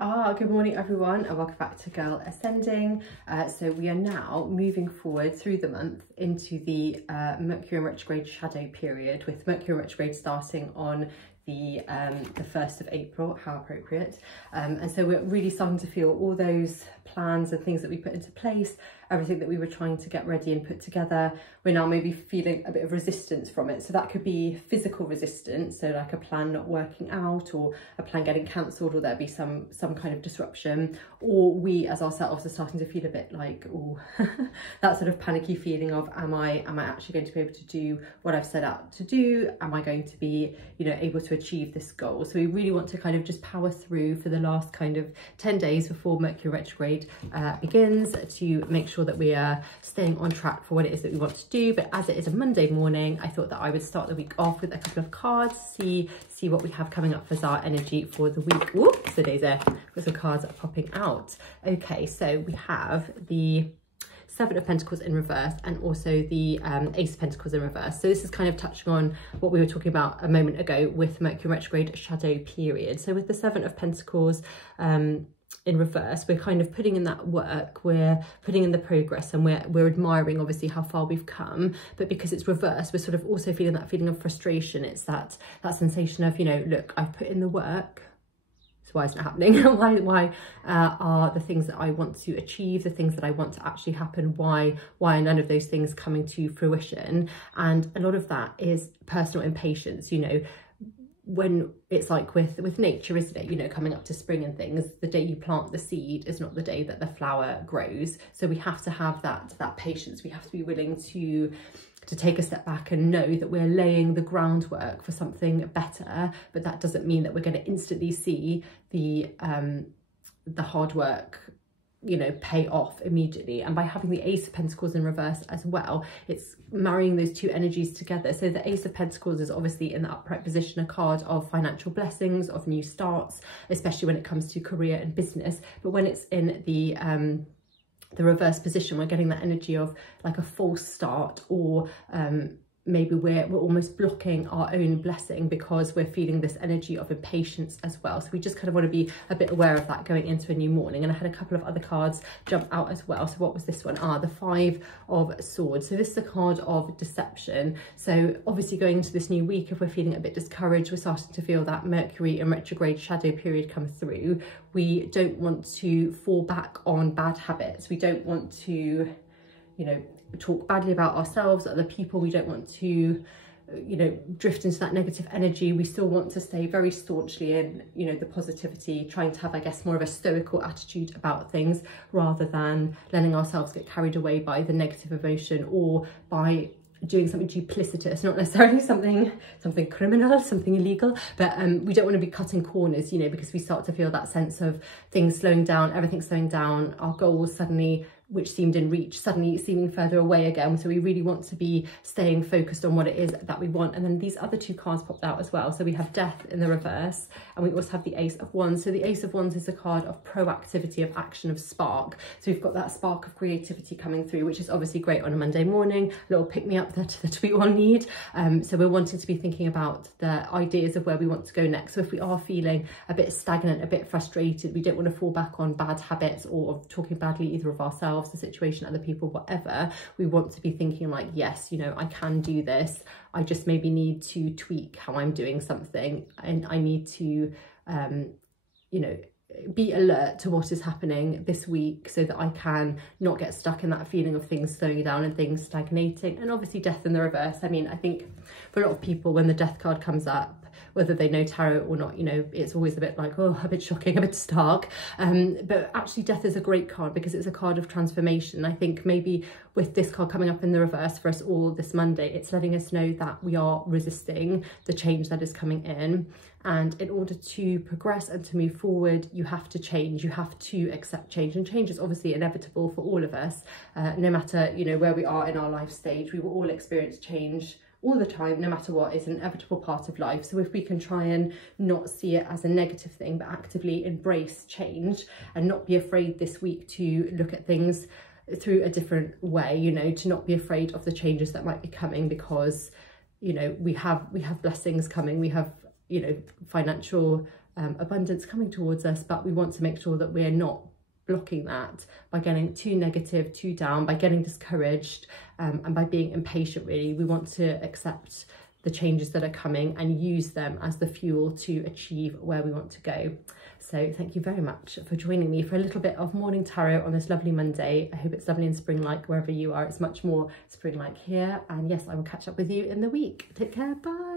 Good morning everyone, and welcome back to Girl Ascending. So we are now moving forward through the month into the Mercury retrograde shadow period, with Mercury retrograde starting on the 1st of April, how appropriate. And so we're really starting to feel all those plans and things that we put into place, everything that we were trying to get ready and put together, we're now maybe feeling a bit of resistance from it. So that could be physical resistance, so like a plan not working out, or a plan getting cancelled, or there'd be some kind of disruption, or we as ourselves are starting to feel a bit like, oh, that sort of panicky feeling of, am I actually going to be able to do what I've set out to do? Am I going to be, able to achieve this goal? So we really want to kind of just power through for the last kind of 10 days before Mercury retrograde begins, to make sure that we are staying on track for what it is that we want to do. But as it is a Monday morning, I thought that I would start the week off with a couple of cards, see what we have coming up as our energy for the week. Whoops, so there's some cards that are popping out. Okay, so we have the Seven of Pentacles in reverse, and also the Ace of Pentacles in reverse. So this is kind of touching on what we were talking about a moment ago with Mercury retrograde shadow period. So with the Seven of Pentacles in reverse, we're kind of putting in that work, we're putting in the progress, and we're admiring obviously how far we've come. But because it's reversed, we're sort of also feeling that feeling of frustration. It's that sensation of, look, I've put in the work, so why isn't it happening? why are the things that I want to achieve, the things that I want to actually happen, why are none of those things coming to fruition? And a lot of that is personal impatience. When it's like with nature, isn't it? Coming up to spring and things, the day you plant the seed is not the day that the flower grows. So we have to have that patience. We have to be willing to take a step back and know that we're laying the groundwork for something better. But that doesn't mean that we're going to instantly see the hard work pay off immediately. And by having the Ace of Pentacles in reverse as well, it's marrying those two energies together. So the Ace of Pentacles is obviously in the upright position a card of financial blessings, of new starts, especially when it comes to career and business. But when it's in the reverse position, we're getting that energy of like a false start, or maybe we're almost blocking our own blessing because we're feeling this energy of impatience as well. So we just kind of want to be a bit aware of that going into a new morning. And I had a couple of other cards jump out as well. So what was this one? The Five of Swords. So this is a card of deception. So obviously going into this new week, if we're feeling a bit discouraged, we're starting to feel that Mercury and retrograde shadow period come through. We don't want to fall back on bad habits. We don't want to, talk badly about ourselves, other people. We don't want to, drift into that negative energy. We still want to stay very staunchly in, the positivity, trying to have, I guess, more of a stoical attitude about things, rather than letting ourselves get carried away by the negative emotion, or by doing something duplicitous, not necessarily something criminal, something illegal, but we don't want to be cutting corners, because we start to feel that sense of things slowing down, everything slowing down, our goals suddenly, which seemed in reach, suddenly seeming further away again. So we really want to be staying focused on what it is that we want. And then these other two cards popped out as well. So we have Death in the reverse, and we also have the Ace of Wands. So the Ace of Wands is a card of proactivity, of action, of spark. So we've got that spark of creativity coming through, which is obviously great on a Monday morning, a little pick-me-up that we all need. So we're wanting to be thinking about the ideas of where we want to go next. So if we are feeling a bit stagnant, a bit frustrated, we don't want to fall back on bad habits, or of talking badly either of ourselves, the situation, other people, whatever. We want to be thinking like, yes, I can do this. I just maybe need to tweak how I'm doing something, and I need to be alert to what is happening this week, so that I can not get stuck in that feeling of things slowing down and things stagnating. And obviously Death in the reverse, I think for a lot of people, when the Death card comes up, whether they know tarot or not, it's always a bit like, oh, a bit shocking, a bit stark. But actually Death is a great card because it's a card of transformation. I think maybe with this card coming up in the reverse for us all this Monday, it's letting us know that we are resisting the change that is coming in. And in order to progress and to move forward, you have to change, you have to accept change. And change is obviously inevitable for all of us, no matter, where we are in our life stage. We will all experience change all the time, no matter what. Is an inevitable part of life. So if we can try and not see it as a negative thing, but actively embrace change, and not be afraid this week to look at things through a different way, to not be afraid of the changes that might be coming, because we have blessings coming, we have financial abundance coming towards us, but we want to make sure that we're not blocking that by getting too negative, too down, by getting discouraged, and by being impatient. Really, we want to accept the changes that are coming and use them as the fuel to achieve where we want to go. So thank you very much for joining me for a little bit of morning tarot on this lovely Monday. I hope it's lovely and spring-like wherever you are. It's much more spring-like here. And yes, I will catch up with you in the week. Take care. Bye.